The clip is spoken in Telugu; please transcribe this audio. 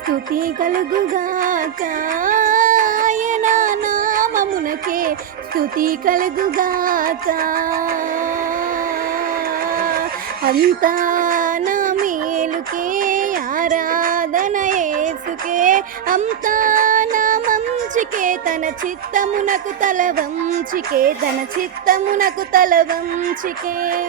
స్థుతి కలుగుగాక. ఆయన నామమునకే స్థుతి కలుగుగాక. అంతా నా మేలుకే ఆరాధన యేసుకే. అంతా నా మంచికే తన చిత్తమునకు తల వంచికే తన చిత్తమునకు తల వంచికే.